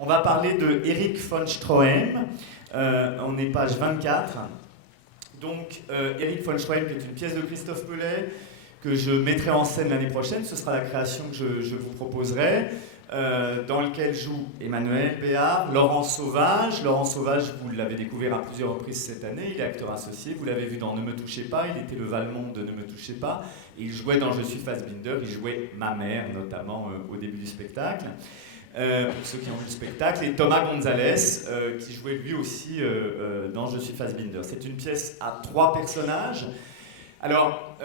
On va parler de Erich von Stroheim. On est page 24. Donc, Erich von Stroheim, qui est une pièce de Christophe Pellet, que je mettrai en scène l'année prochaine. Ce sera la création que je vous proposerai, dans lequel joue Emmanuel Béard, Laurent Sauvage. Laurent Sauvage, vous l'avez découvert à plusieurs reprises cette année, il est acteur associé, vous l'avez vu dans Ne me touchez pas, il était le Valmont de Ne me touchez pas, il jouait dans Je suis Fassbinder, il jouait ma mère notamment au début du spectacle. Pour ceux qui ont vu le spectacle, et Thomas Gonzalez, qui jouait lui aussi dans Je suis Fassbinder. C'est une pièce à 3 personnages. Alors,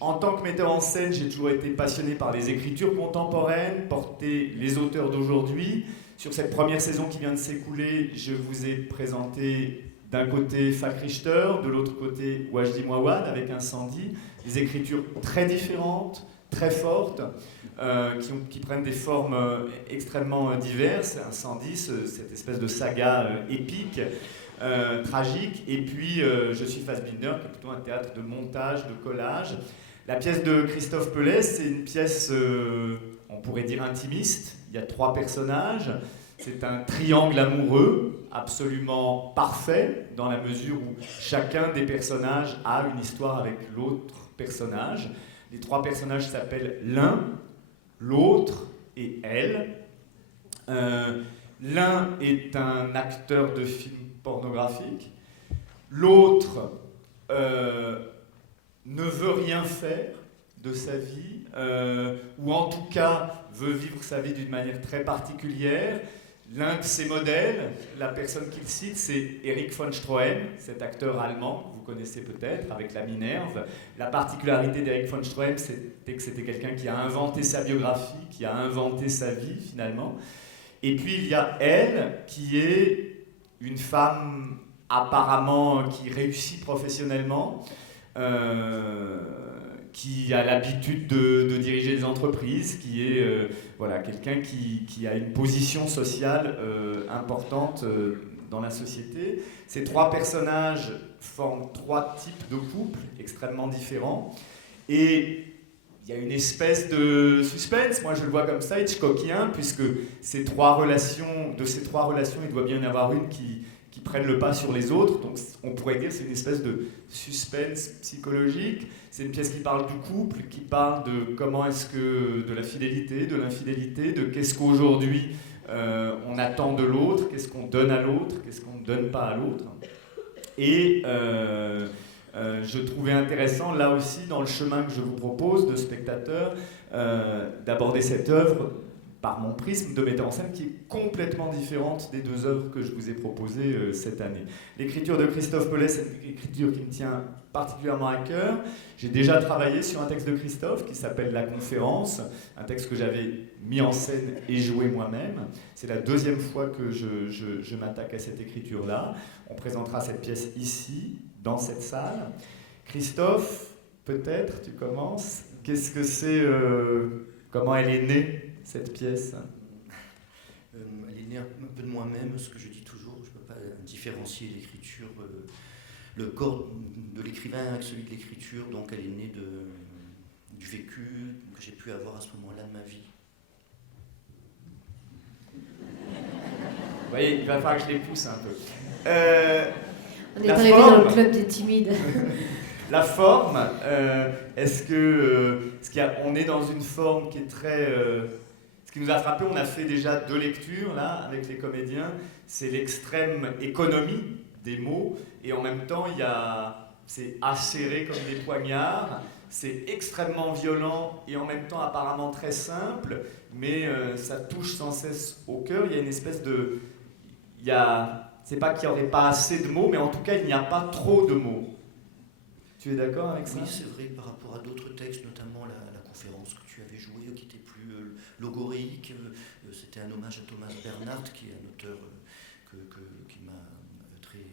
en tant que metteur en scène, j'ai toujours été passionné par les écritures contemporaines, porter les auteurs d'aujourd'hui. Sur cette première saison qui vient de s'écouler, je vous ai présenté d'un côté Falk Richter, de l'autre côté Wajdi Mouawad avec Incendie, des écritures très différentes, très fortes, qui prennent des formes extrêmement diverses. Incendie, cette espèce de saga épique, tragique, et puis Je suis Fassbinder, qui est plutôt un théâtre de montage, de collage. La pièce de Christophe Pellet, c'est une pièce, on pourrait dire intimiste. Il y a 3 personnages. C'est un triangle amoureux absolument parfait, dans la mesure où chacun des personnages a une histoire avec l'autre personnage. Les 3 personnages s'appellent l'un, l'autre et elle. L'un est un acteur de film pornographique. L'autre ne veut rien faire de sa vie, ou en tout cas veut vivre sa vie d'une manière très particulière. L'un de ses modèles, la personne qu'il cite, c'est Erich von Stroheim, cet acteur allemand que vous connaissez peut-être, avec La Minerve. La particularité d'Erich von Stroheim, c'était que c'était quelqu'un qui a inventé sa biographie, qui a inventé sa vie finalement. Et puis il y a elle, qui est une femme apparemment qui réussit professionnellement, qui a l'habitude de diriger des entreprises, qui est voilà, quelqu'un qui a une position sociale importante dans la société. Ces 3 personnages forment 3 types de couples extrêmement différents. Et il y a une espèce de suspense, moi je le vois comme ça, Hitchcockien, puisque de ces 3 relations, il doit bien y en avoir une qui prenne le pas sur les autres. Donc on pourrait dire que c'est une espèce de suspense psychologique. C'est une pièce qui parle du couple, qui parle de comment est-ce que, de la fidélité, de l'infidélité, de qu'est-ce qu'aujourd'hui on attend de l'autre, qu'est-ce qu'on donne à l'autre, qu'est-ce qu'on ne donne pas à l'autre. Et je trouvais intéressant, là aussi, dans le chemin que je vous propose de spectateur, d'aborder cette œuvre par mon prisme de metteur en scène qui est complètement différente des 2 œuvres que je vous ai proposées cette année. L'écriture de Christophe Pellet, c'est une écriture qui me tient particulièrement à cœur. J'ai déjà travaillé sur un texte de Christophe qui s'appelle La Conférence, un texte que j'avais mis en scène et joué moi-même. C'est la 2e fois que je m'attaque à cette écriture-là. On présentera cette pièce ici, dans cette salle. Christophe, peut-être, tu commences. Qu'est-ce que c'est, comment elle est née, cette pièce? Elle est née un peu de moi-même, ce que je dis toujours, je ne peux pas différencier l'écriture, le corps de l'écrivain avec celui de l'écriture, donc elle est née du vécu que j'ai pu avoir à ce moment-là de ma vie. Vous voyez, il va falloir que je les pousse un peu. On est arrivé dans le club des timides. La forme, on est dans une forme qui est très... ce qui nous a frappé, on a fait déjà 2 lectures là, avec les comédiens, c'est l'extrême économie des mots, et en même temps, c'est acéré comme des poignards, c'est extrêmement violent, et en même temps apparemment très simple, mais ça touche sans cesse au cœur. Il y a une espèce de... c'est pas qu'il n'y aurait pas assez de mots, mais en tout cas, il n'y a pas trop de mots. Tu es d'accord avec ça? Oui, c'est vrai, par rapport à d'autres textes, notamment la conférence que tu avais jouée, qui était plus logorique. C'était un hommage à Thomas Bernhardt, qui est un auteur qui m'a très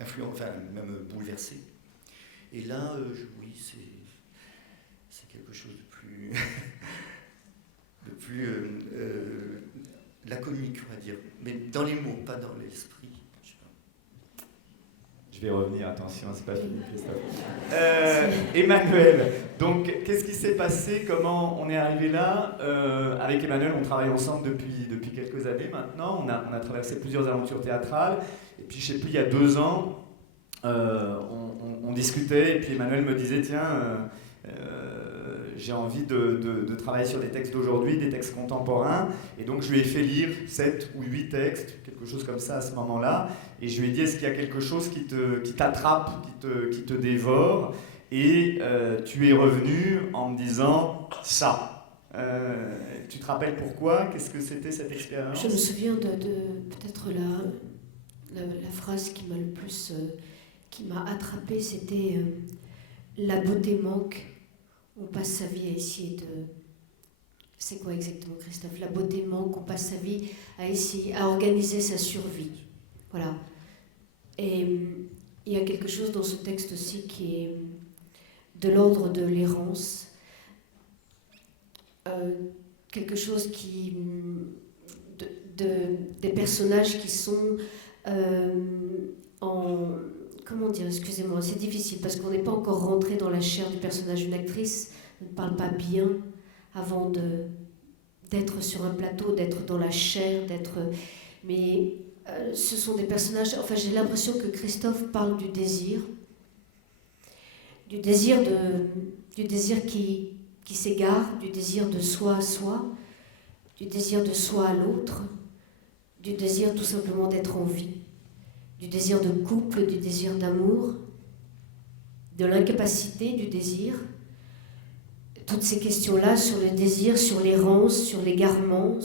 influent, enfin même bouleversé. Et là, oui, c'est quelque chose de plus, laconique, on va dire. Mais dans les mots, pas dans l'esprit. Je Je vais revenir, attention, c'est pas fini, Christophe. Emmanuel, donc qu'est-ce qui s'est passé? Comment on est arrivé là? Avec Emmanuel, on travaille ensemble depuis quelques années maintenant. On a traversé plusieurs aventures théâtrales. Et puis, je sais plus, il y a 2 ans, on discutait, et puis Emmanuel me disait, tiens, j'ai envie de travailler sur des textes d'aujourd'hui, des textes contemporains, et donc je lui ai fait lire 7 ou 8 textes, quelque chose comme ça à ce moment-là, et je lui ai dit, est-ce qu'il y a quelque chose qui t'attrape, qui te dévore? Et tu es revenu en me disant ça. Tu te rappelles pourquoi? Qu'est-ce que c'était cette expérience? Je me souviens de peut-être la phrase qui m'a le plus qui m'a attrapée, c'était la beauté manque. On passe sa vie à essayer de... C'est quoi exactement, Christophe? La beauté manque, on passe sa vie à essayer, à organiser sa survie. Voilà. Et il y a quelque chose dans ce texte aussi qui est de l'ordre de l'errance. Quelque chose qui... des personnages qui sont comment dire, excusez-moi, c'est difficile parce qu'on n'est pas encore rentré dans la chair du personnage. Une actrice ne parle pas bien avant d'être sur un plateau, d'être dans la chair, mais ce sont des personnages... Enfin, j'ai l'impression que Christophe parle du désir qui s'égare, du désir de soi à soi, du désir de soi à l'autre, du désir tout simplement d'être en vie, du désir de couple, du désir d'amour, de l'incapacité du désir. Toutes ces questions-là sur le désir, sur l'errance, sur l'égarement,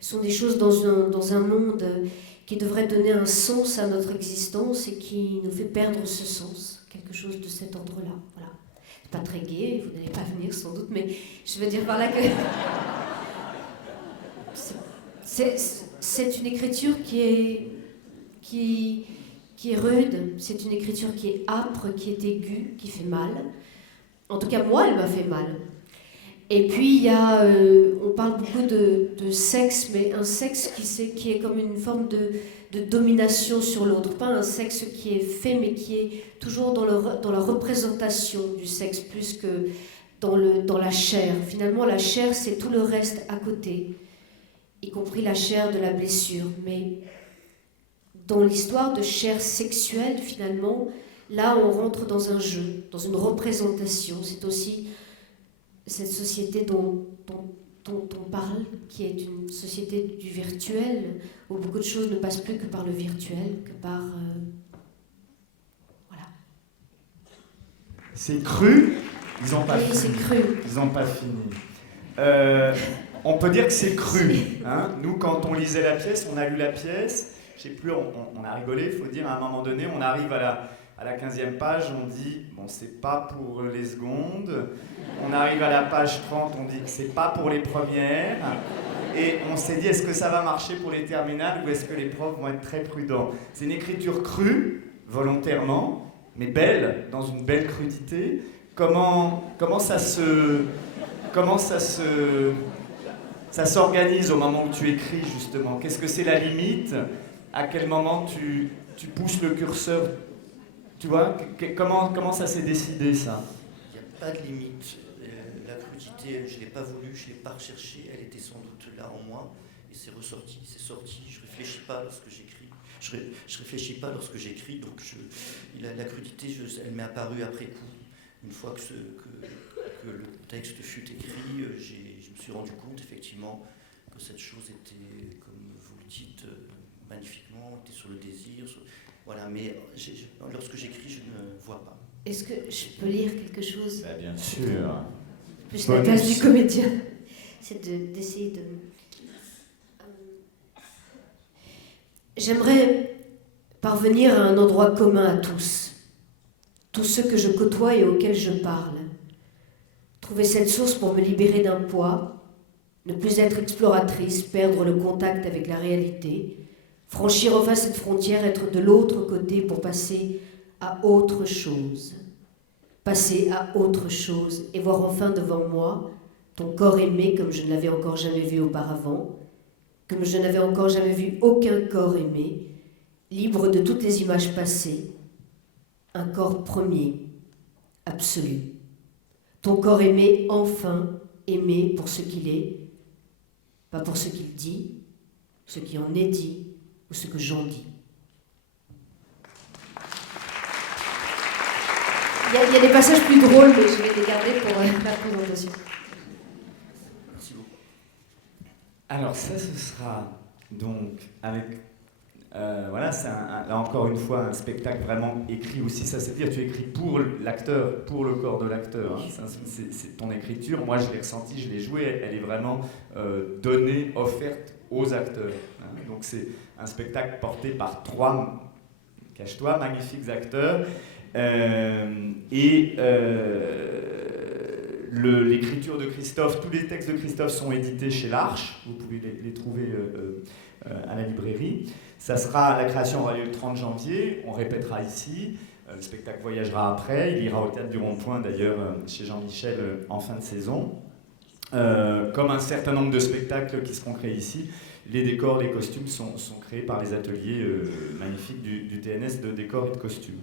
sont des choses dans un monde qui devrait donner un sens à notre existence et qui nous fait perdre ce sens, quelque chose de cet ordre-là. Voilà. C'est pas très gai, vous n'allez pas venir sans doute, mais je veux dire par là que... C'est une écriture qui est rude, c'est une écriture qui est âpre, qui est aiguë, qui fait mal. En tout cas, moi, elle m'a fait mal. Et puis, il y a, on parle beaucoup de sexe, mais un sexe qui est comme une forme de domination sur l'autre. Pas un sexe qui est fait, mais qui est toujours dans la représentation du sexe, plus que dans la chair. Finalement, la chair, c'est tout le reste à côté, y compris la chair de la blessure. Mais dans l'histoire de chair sexuelle, finalement, là, on rentre dans un jeu, dans une représentation. C'est aussi cette société dont on parle, qui est une société du virtuel, où beaucoup de choses ne passent plus que par le virtuel, que par... voilà. C'est cru, ils n'ont pas fini. C'est cru. Ils n'ont pas fini. On peut dire que c'est cru. Hein. Nous, quand on lisait la pièce, on a lu la pièce, je sais plus, on a rigolé, il faut dire, à un moment donné, on arrive à la 15e page, on dit, bon, c'est pas pour les secondes. On arrive à la page 30, on dit, c'est pas pour les premières. Et on s'est dit, est-ce que ça va marcher pour les terminales ou est-ce que les profs vont être très prudents? C'est une écriture crue, volontairement, mais belle, dans une belle crudité. Comment ça s'organise au moment où tu écris, justement? Qu'est-ce que c'est la limite? À quel moment tu pousses le curseur? Tu vois, comment ça s'est décidé, ça? Il n'y a pas de limite. La crudité, je ne l'ai pas voulu, je ne l'ai pas recherchée, elle était sans doute là en moi, et c'est ressorti, c'est sorti. Je ne réfléchis pas lorsque j'écris. Je réfléchis pas lorsque j'écris, donc la crudité, elle m'est apparue après coup. Une fois que le texte fut écrit, je me suis rendu compte, effectivement, que cette chose était, comme vous le dites, magnifiquement, était sur le désir, voilà, mais lorsque j'écris, je ne vois pas. Est-ce que je peux lire quelque chose? Bah, bien sûr. Plus la place du comédien. C'est d'essayer de... J'aimerais parvenir à un endroit commun à tous ceux que je côtoie et auxquels je parle. Trouver cette source pour me libérer d'un poids, ne plus être exploratrice, perdre le contact avec la réalité, franchir enfin cette frontière, être de l'autre côté pour passer à autre chose. Passer à autre chose et voir enfin devant moi ton corps aimé comme je ne l'avais encore jamais vu auparavant, comme je n'avais encore jamais vu aucun corps aimé, libre de toutes les images passées, un corps premier, absolu. Ton corps aimé, enfin, aimé pour ce qu'il est, pas pour ce qu'il dit, ce qui en est dit ou ce que j'en dis. Il y a des passages plus drôles, mais je vais les garder pour la présentation. Merci beaucoup. Alors ça, ce sera donc avec... voilà, c'est là encore une fois un spectacle vraiment écrit aussi, ça c'est dire tu écris pour l'acteur, pour le corps de l'acteur, hein. C'est ton écriture, moi je l'ai ressenti, je l'ai joué, elle est vraiment donnée, offerte aux acteurs, hein. Donc c'est un spectacle porté par 3, cache-toi, magnifiques acteurs, l'écriture de Christophe, tous les textes de Christophe sont édités chez l'Arche, vous pouvez les trouver à la librairie. Ça sera, la création aura lieu le 30 janvier, on répétera ici, le spectacle voyagera après, il ira au Théâtre du Rond-Point d'ailleurs chez Jean-Michel en fin de saison. Comme un certain nombre de spectacles qui seront créés ici, les décors, les costumes sont créés par les ateliers magnifiques du TNS de décors et de costumes.